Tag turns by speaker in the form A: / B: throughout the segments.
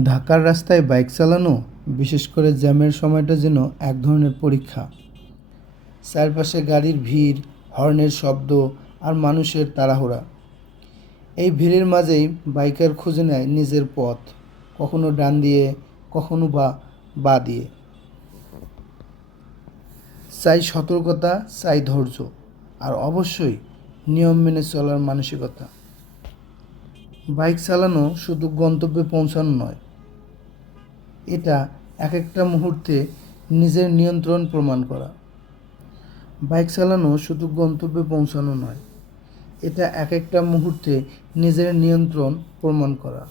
A: ঢাকার রাস্তায় বাইক চালানো, বিশেষ করে জ্যামের সময়টা যেন এক ধরনের পরীক্ষা। চারপাশে গাড়ির ভিড়, হর্নের শব্দ আর মানুষের তাড়াহুড়া। এই ভিড়ের মাঝেই বাইকার খুঁজে নেয় নিজের পথ, কখনো ডান দিয়ে, কখনো বা বা দিয়ে। চাই সতর্কতা, চাই ধৈর্য, আর অবশ্যই নিয়ম মেনে চলার মানসিকতা। বাইক চালানো শুধু গন্তব্যে পৌঁছানো নয়, এটা এক একটা মুহূর্তে নিজের নিয়ন্ত্রণ প্রমাণ করা। বাইক চালানো শুধু গন্তব্যে পৌঁছানো নয়, এটা এক একটা মুহূর্তে নিজের নিয়ন্ত্রণ প্রমাণ করা।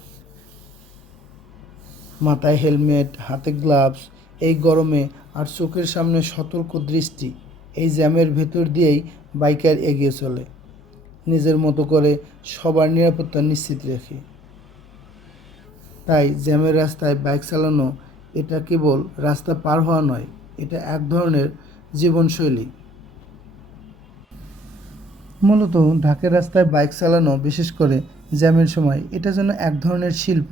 A: মাথায় হেলমেট, হাতে গ্লাভস, এই গরমে আর চোখের সামনে সতর্ক দৃষ্টি, এই জ্যামের ভেতর দিয়েই বাইকার এগিয়ে চলে। নিজের মতো করে সবার নিরাপত্তা নিশ্চিত রেখে। তাই জ্যামের রাস্তায় বাইক চালানো এটা কেবল রাস্তা পার হওয়া নয়, এটা এক ধরনের জীবনশৈলী। মূলত ঢাকের রাস্তায় বাইক চালানো, বিশেষ করে জ্যামের সময়, এটা যেন এক ধরনের শিল্প।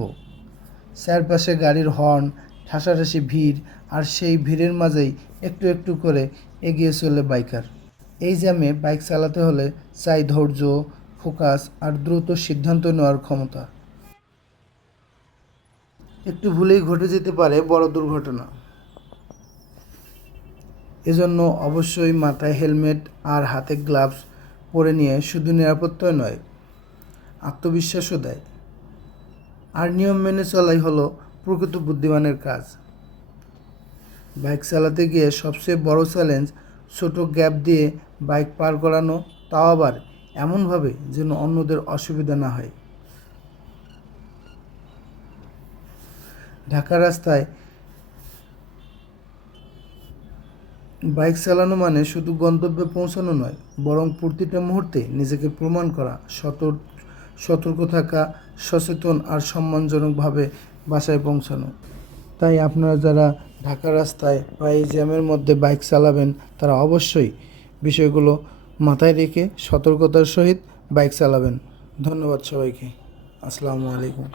A: চারপাশে গাড়ির হর্ন, ঠাসাঠাসি ভিড়, আর সেই ভিড়ের মাঝেই একটু একটু করে এগিয়ে চলে বাইকার। এই জ্যামে বাইক চালাতে হলে চাই ধৈর্য, ফোকাস আর দ্রুত সিদ্ধান্ত নেওয়ার ক্ষমতা। একটু ভুলেই ঘটে যেতে পারে বড় দুর্ঘটনা। এজন্য অবশ্যই মাথায় হেলমেট আর হাতে গ্লাভস পরে নিয়ে শুধু নিরাপত্তাই নয়, আত্মবিশ্বাসও দেয়। আর নিয়ম মেনে চলাই হলো প্রকৃত বুদ্ধিমানের কাজ। বাইক চালাতে গিয়ে সবচেয়ে বড় চ্যালেঞ্জ ছোট গ্যাপ দিয়ে বাইক পার করানো, তাও আবার এমনভাবে যেন অন্যদের অসুবিধা না হয়। ঢাকা রাস্তায় বাইক চালানো মানে শুধু গন্তব্যে পৌঁছানো নয়, বরং প্রতিটা মুহূর্তে নিজেকে প্রমাণ করা সতর্ক সতর্ক থাকা, সচেতন আর সম্মানজনকভাবে বাসায় পৌঁছানো। তাই আপনারা যারা ঢাকা রাস্তায় বা এই জ্যামের মধ্যে বাইক চালাবেন, তারা অবশ্যই বিষয়গুলো মাথায় রেখে সতর্কতার সহিত বাইক চালাবেন। ধন্যবাদ সবাইকে। আসসালামু আলাইকুম।